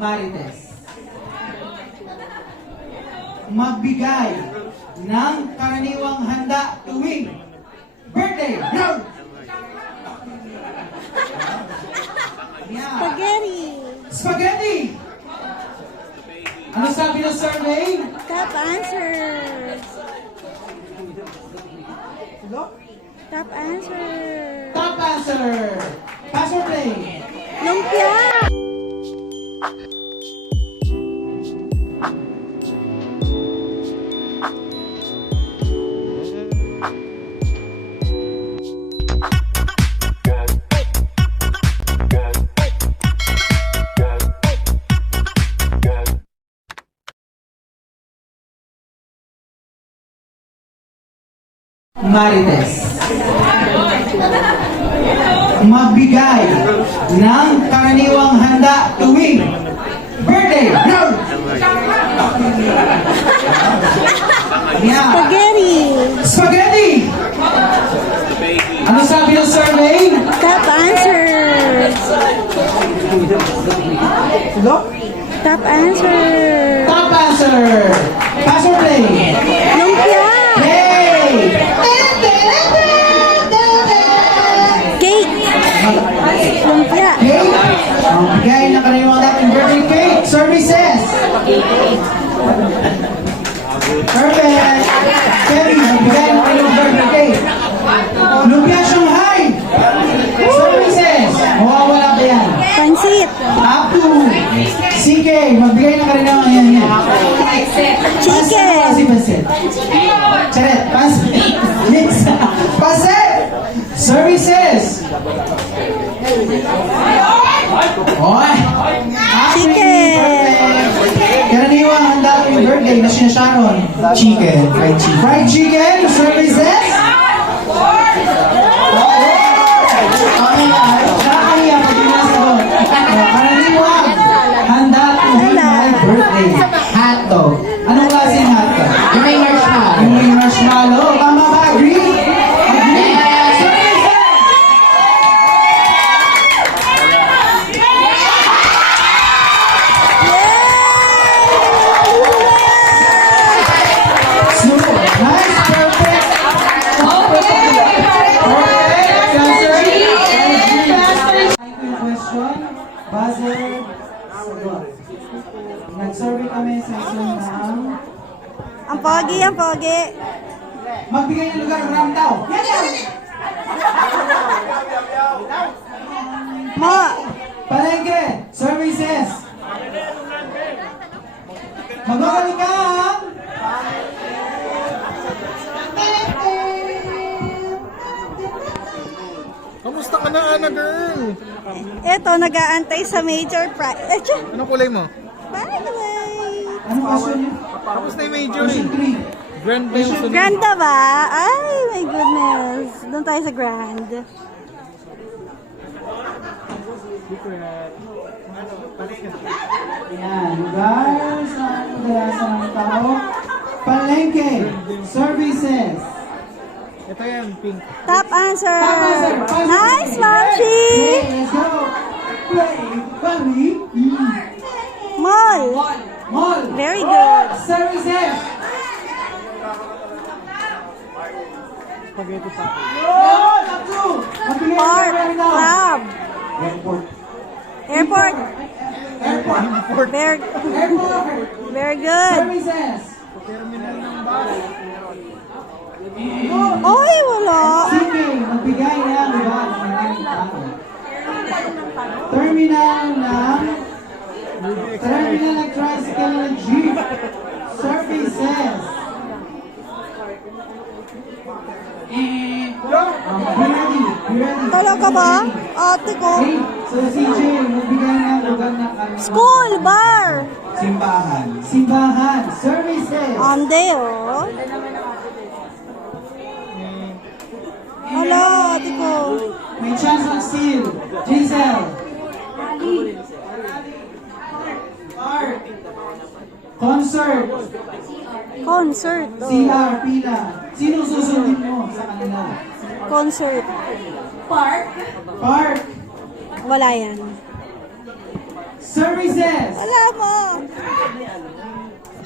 Marites. Magbigay ng karaniwang handa tuwing birthday. Round! Yeah. Spaghetti. Spaghetti! Ano sabi ng survey? Top answer. Top answer. Top answer! Password play! Lumpia. Marites. Magbigay ng karaniwang handa tuwing birthday. Round! Yeah. Spaghetti. Spaghetti! Ano sabi ng survey? Top answer. Top answer. Top answer! Password play! Lumpia. Yay! Cake. Lumpia. Cake! Magbigay ng karaniwang handa tuwing birthday cake. Services! Perfect! Kevin, magbigay ng karaniwang birthday cake. Lumpia Shanghai! Services! Mawawala ba yan? Pansit. Up to CK, magbigay ng karaniwang yan. Chicken. Pansit. Charet, pansit. Mix. Pansit! Services! Oy! Chicken. Karaniwang handa ko yung birthday na sinasharon. Chicken. Fried chicken. Fried chicken? Services? Nakakahiya pag pinasagot. Karaniwang handa ko yung my birthday. Hotdog. Anong klaseng hotdog? Yung may marshmallow. Yung may marshmallow. Tama ba? Agree? Agree? Services! Snoop. Nice, perfect. Perfect answer. Question, buzzer, sagot. Nag-survey kami sa isang ng Ang pogi, ang pogi. magbigay ng lugar round daw. Yan yan! Mo. Palengke, services. Magbabalik ka ang Kamusta ka na, Ana girl? Ito, nag-aantay sa major prize. Anong kulay mo? Bye. anong question niya? Kamusta yung major Question eh? 3. Grand ba yung sunod? Granda ba? Ay, my goodness. Doon tayo sa Grand. Ayan, lugar sa kadalasan ng tao. Palengke, services. Ito yan, pink. Top answer. Top answer. Nice, Mamsi. Okay, let's go. Play, Bali. Mall. Mall. Very good. Services. Spaghetti pa. Yun, up to. Magbigay ng Park. lugar daw. Club. Airport. Airport. Airport. Very, Airport. very good. Services. Terminal ng bus. Oy, wala. Sige, magbigay ng lugar ng maraming tao. Terminal ng tricycle ng jeep. Services. Be ready. Be ready. Talaga ba? Ate ko. Okay, so CJ, magbigay ng lugar ng School, bar. simbahan. Simbahan. Services. Ande, oh. Hala, ate ko. May chance on steal. Giselle. Art. Concert. Concert. Oh. CR, pila. Sino susundin mo sa kanila? Concert. Park. Wala yan. Services. Wala mo.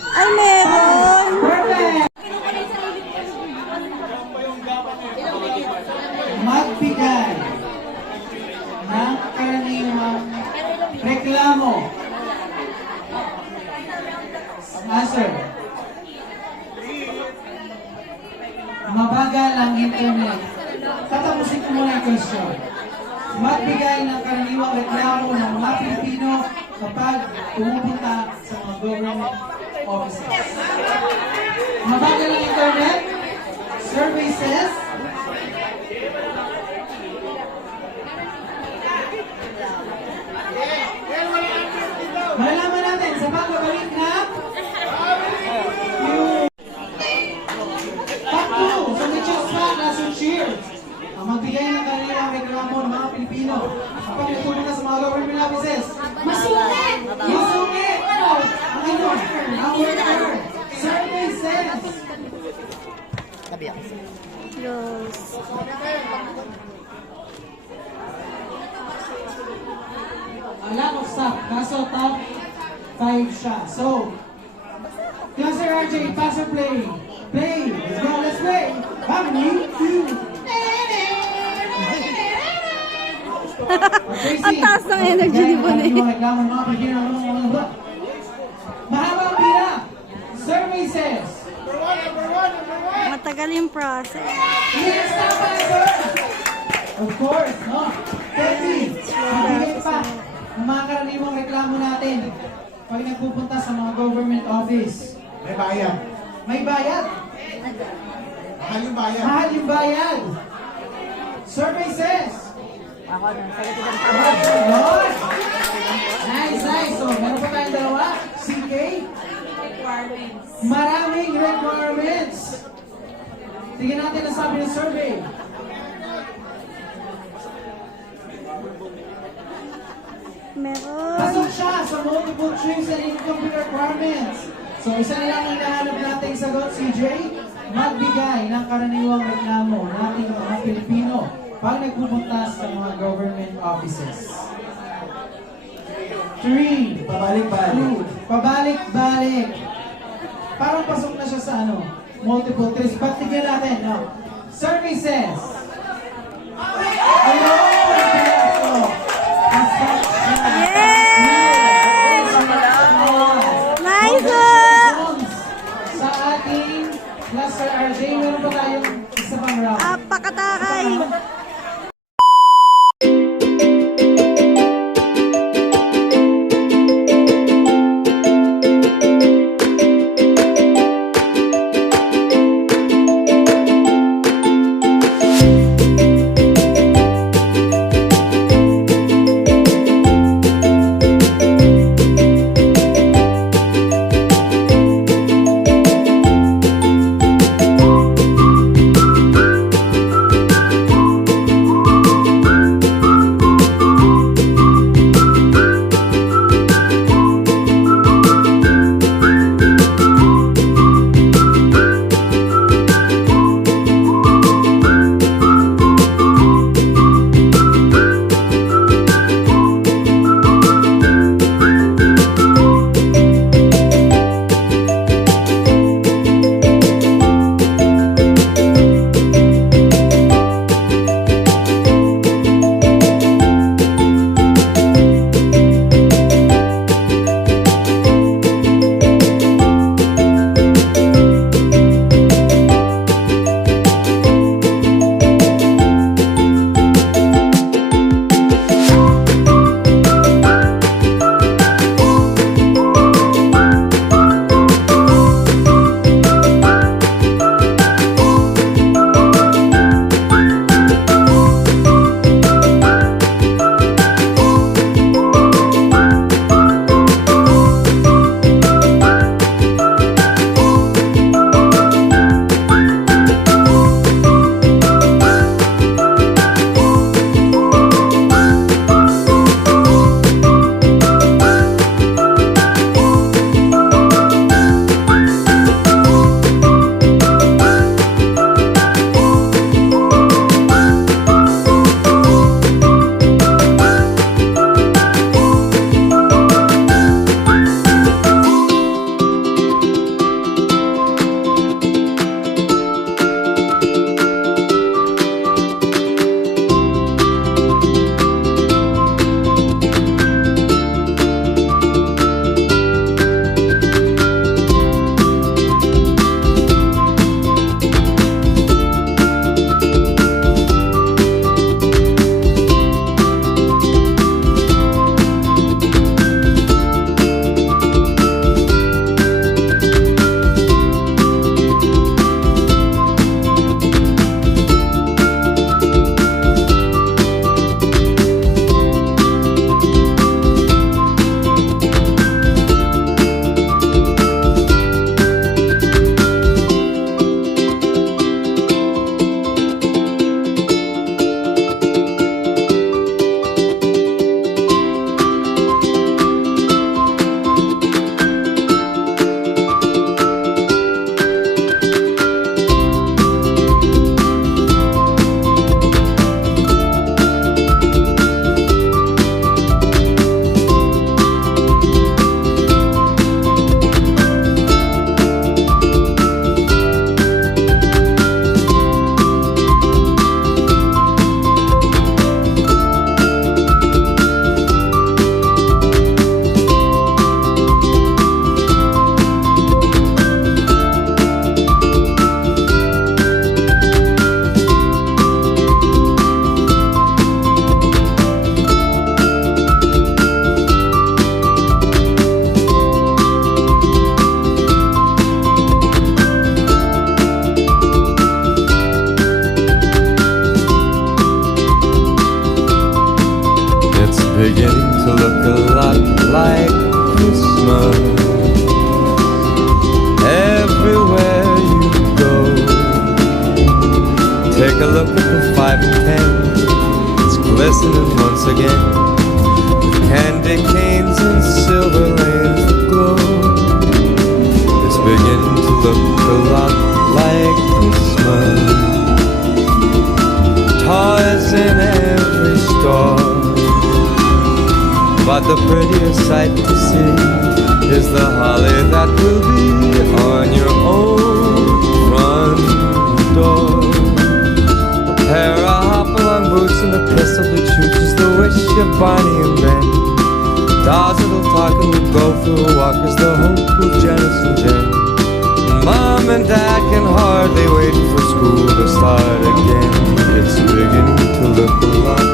Ay, meron. Perfect. Magbigay ng karaniwang reklamo. Answer. Mabagal ang internet. Tatapusin ko muna yung question. Magbigay ng karaniwang reklamo ng mga Pilipino kapag pumupunta sa mga government offices. Mabagal ang internet. Survey says, malalaman natin sa pagbabalik na yung tatlo sa Mitchell's Fan na cheers. Ang magbigay ng kanilang reklamo ng mga Pilipino kapag nagpupunta sa mga government offices. Masungit! Masungit! Ang ano? Ang worker. Survey says. Yes. Lack of stock. Kaso top 5 siya. So, Sir RJ, pass or play? Play! Let's go, let's play! Family, two! Ang taas ng energy ni Bonet. Mahaba ang pila. Survey says. Matagal yung process. Yes, tama, sir. Of course, no? 30. Magbigay pa ng mga karaniwang reklamo natin pag nagpupunta sa mga government office. May bayad. May bayad. Mahal yung bayad. Mahal yung bayad. Survey says. Yun. Nice, nice. So, meron pa tayong dalawa. CK. Maraming requirements. Tingnan natin ang sabi ng survey. Meron. Pasok siya sa multiple choice and income requirements. So, isa na lang ang nahanap nating sagot, CJ. Magbigay ng karaniwang reklamo nating mga Pilipino pag nagpupunta sa mga government offices. 3. Pabalik-balik. Pabalik-balik. Parang pasok na siya sa ano, multiple choice. But tignan natin, no? Survey says. Ayun! Pilato. Yes! Nice! Sa ating Cluster RJ, meron pa tayong isa pang round. Apakatakay! once again. Candy canes and silver lanes that glow. It's beginning to look a lot like Christmas. Toys in every store, but the prettiest sight to see is the holly that will be on your own front door. A pair of hop-along boots and a pistol that shoots is the wish of Barney and Ben. Dolls that'll talk and will go for a walk is the hope of Janice and Jen. Mom and Dad can hardly wait for school to start again. It's beginning to look a lot